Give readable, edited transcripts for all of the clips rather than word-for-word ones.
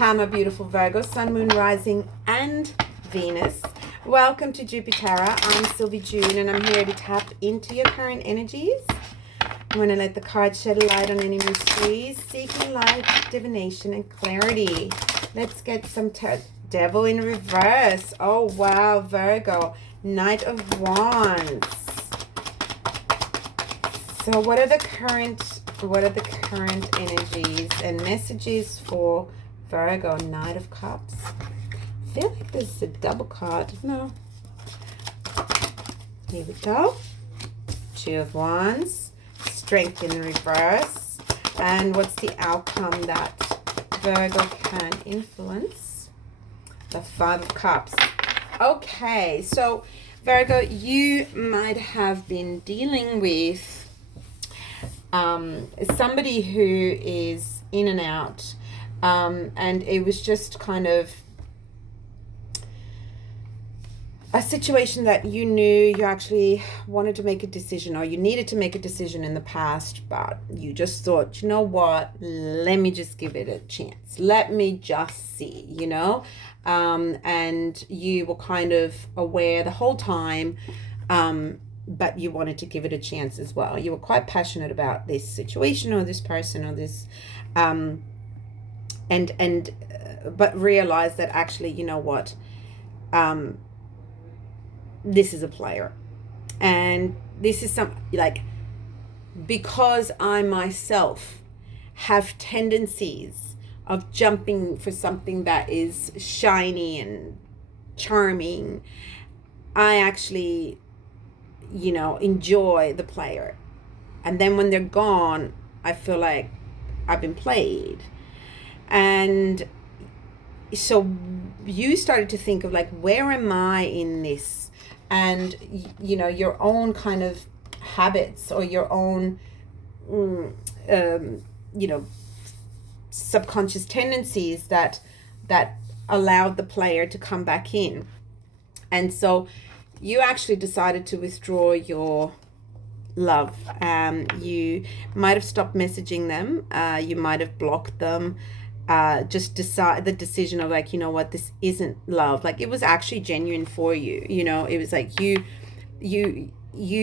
Hi, my beautiful Virgo, Sun, Moon, Rising, and Venus. Welcome to Jupiter. I'm XLvijoon, and I'm here to tap into your current energies. I'm going to let the cards shed light on any mysteries, seeking light, divination, and clarity. Let's get some Devil in reverse. Oh, wow, Virgo. Knight of Wands. So what are the current energies and messages for Virgo? Knight of Cups. I feel like this is a double card. No. Here we go. Two of Wands. Strength in reverse. And what's the outcome that Virgo can influence? The Five of Cups. Okay, so Virgo, you might have been dealing with somebody who is in and out, and it was just kind of a situation that you knew you actually wanted to make a decision, or you needed to make a decision in the past, but you just thought, you know what, let me just give it a chance. Let me just see, you know? And you were kind of aware the whole time, but you wanted to give it a chance as well. You were quite passionate about this situation or this person or this, but realized that actually, you know what, this is a player, and this is because I myself have tendencies of jumping for something that is shiny and charming. I actually, you know, enjoy the player, and then when they're gone, I feel like I've been played. And so you started to think of like, where am I in this? And you know, your own kind of habits or your own you know, subconscious tendencies that allowed the player to come back in. And so you actually decided to withdraw your love. You might have stopped messaging them. You might have blocked them. Just decide the decision of like, you know what, this isn't love. Like, it was actually genuine for you. You know, it was like you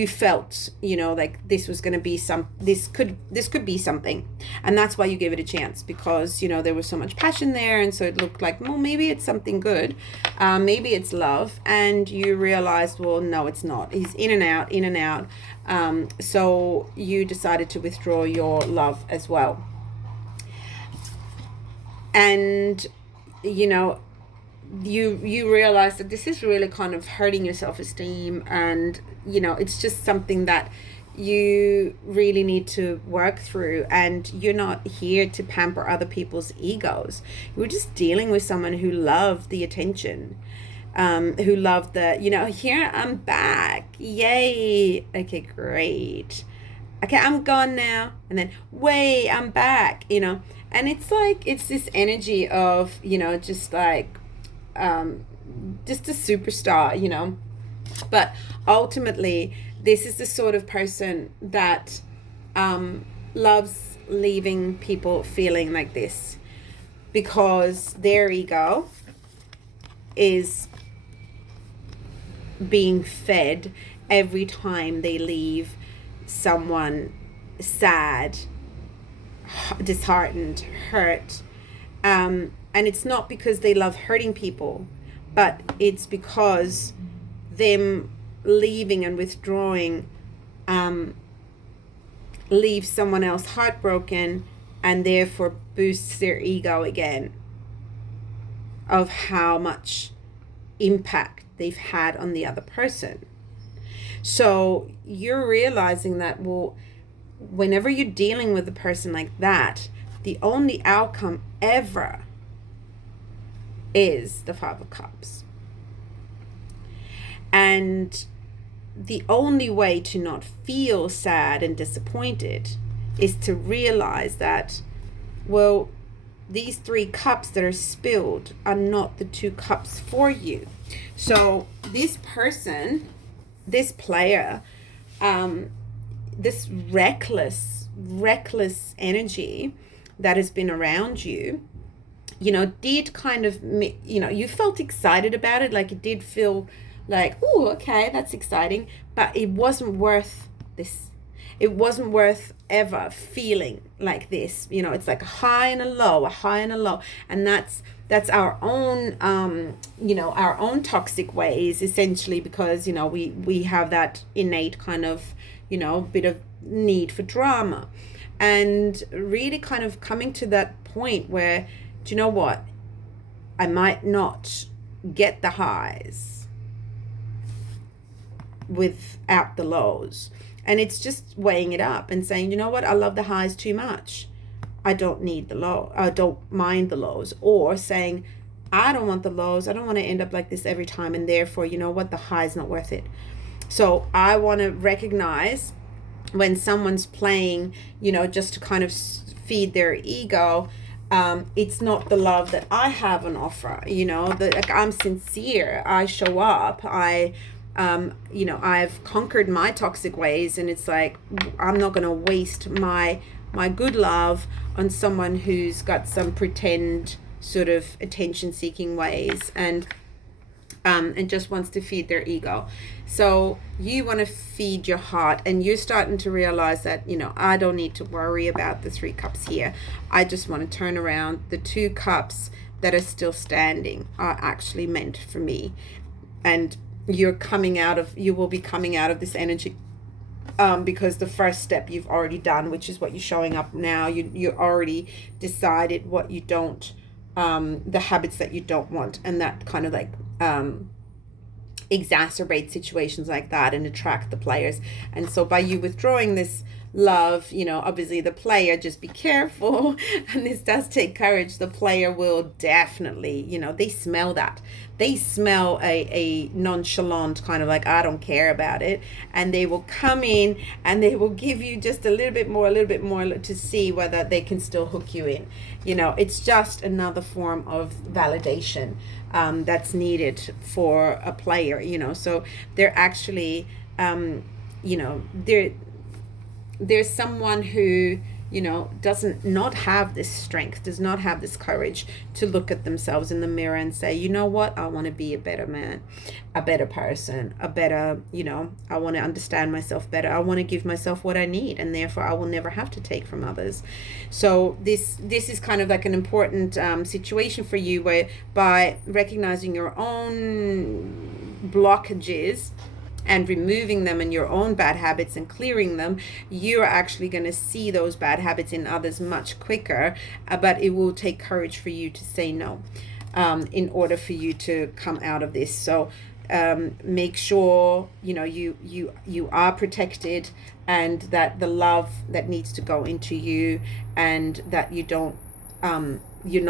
felt, you know, like this was going to be this could be something, and that's why you gave it a chance, because you know there was so much passion there, and so it looked like, well, maybe it's something good, maybe it's love, and you realized, well, no, it's not. He's in and out, so you decided to withdraw your love as well. And you know, you realize that this is really kind of hurting your self-esteem, and you know, it's just something that you really need to work through, and you're not here to pamper other people's egos. You're just dealing with someone who loved the attention, who loved the, you know, here, I'm back, yay, okay, great, okay, I'm gone now, and then wait, I'm back, you know. And it's like, it's this energy of, you know, just like just a superstar, you know. But ultimately, this is the sort of person that loves leaving people feeling like this, because their ego is being fed every time they leave someone sad, disheartened, hurt, and it's not because they love hurting people, but it's because them leaving and withdrawing leaves someone else heartbroken, and therefore boosts their ego again of how much impact they've had on the other person. So you're realizing that, well, whenever you're dealing with a person like that, the only outcome ever is the Five of Cups. And the only way to not feel sad and disappointed is to realize that, well, these three cups that are spilled are not the two cups for you. So this person, this player, this reckless energy that has been around you did kind of, you felt excited about it. Like it did feel like, oh, okay, that's exciting. But it wasn't worth this. It wasn't worth ever feeling like this. It's like a high and a low, a high and a low. And that's our own, our own toxic ways, essentially, because, we have that innate kind of, bit of need for drama. And really kind of coming to that point where, do you know what? I might not get the highs without the lows. And it's just weighing it up and saying, you know what? I love the highs too much. I don't need the low. I don't mind the lows. Or saying, I don't want the lows. I don't want to end up like this every time. And therefore, you know what? The high's not worth it. So I want to recognize when someone's playing, just to kind of feed their ego, it's not the love that I have on offer. Like I'm sincere. I show up. I've conquered my toxic ways, and it's like I'm not going to waste my good love on someone who's got some pretend sort of attention-seeking ways and just wants to feed their ego. So you want to feed your heart, and you're starting to realize that, I don't need to worry about the 3 cups here. I just want to turn around. The 2 cups that are still standing are actually meant for me. And you will be coming out of this energy, because the first step you've already done, which is what you're showing up now. You already decided what you don't, the habits that you don't want, and that kind of like exacerbate situations like that and attract the players. And so by you withdrawing this love, obviously the player, just be careful, and this does take courage. The player will definitely, they smell that. They smell a nonchalant kind of like, I don't care about it, and they will come in and they will give you just a little bit more to see whether they can still hook you in. It's just another form of validation that's needed for a player. So they're actually, there's someone who, doesn't not have this strength, does not have this courage to look at themselves in the mirror and say, you know what, I want to be a better man, a better person, a better, I want to understand myself better. I want to give myself what I need, and therefore I will never have to take from others. So this is kind of like an important situation for you, where by recognizing your own blockages and removing them in your own bad habits and clearing them, you're actually going to see those bad habits in others much quicker. But it will take courage for you to say no, in order for you to come out of this. So make sure you are protected, and that the love that needs to go into you, and that you don't you're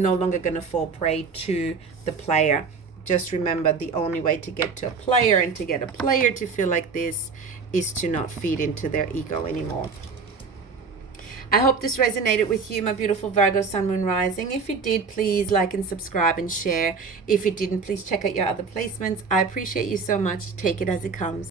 no longer going to fall prey to the player. Just remember, the only way to get to a player and to get a player to feel like this is to not feed into their ego anymore. I hope this resonated with you, my beautiful Virgo Sun, Moon, Rising. If it did, please like and subscribe and share. If it didn't, please check out your other placements. I appreciate you so much. Take it as it comes.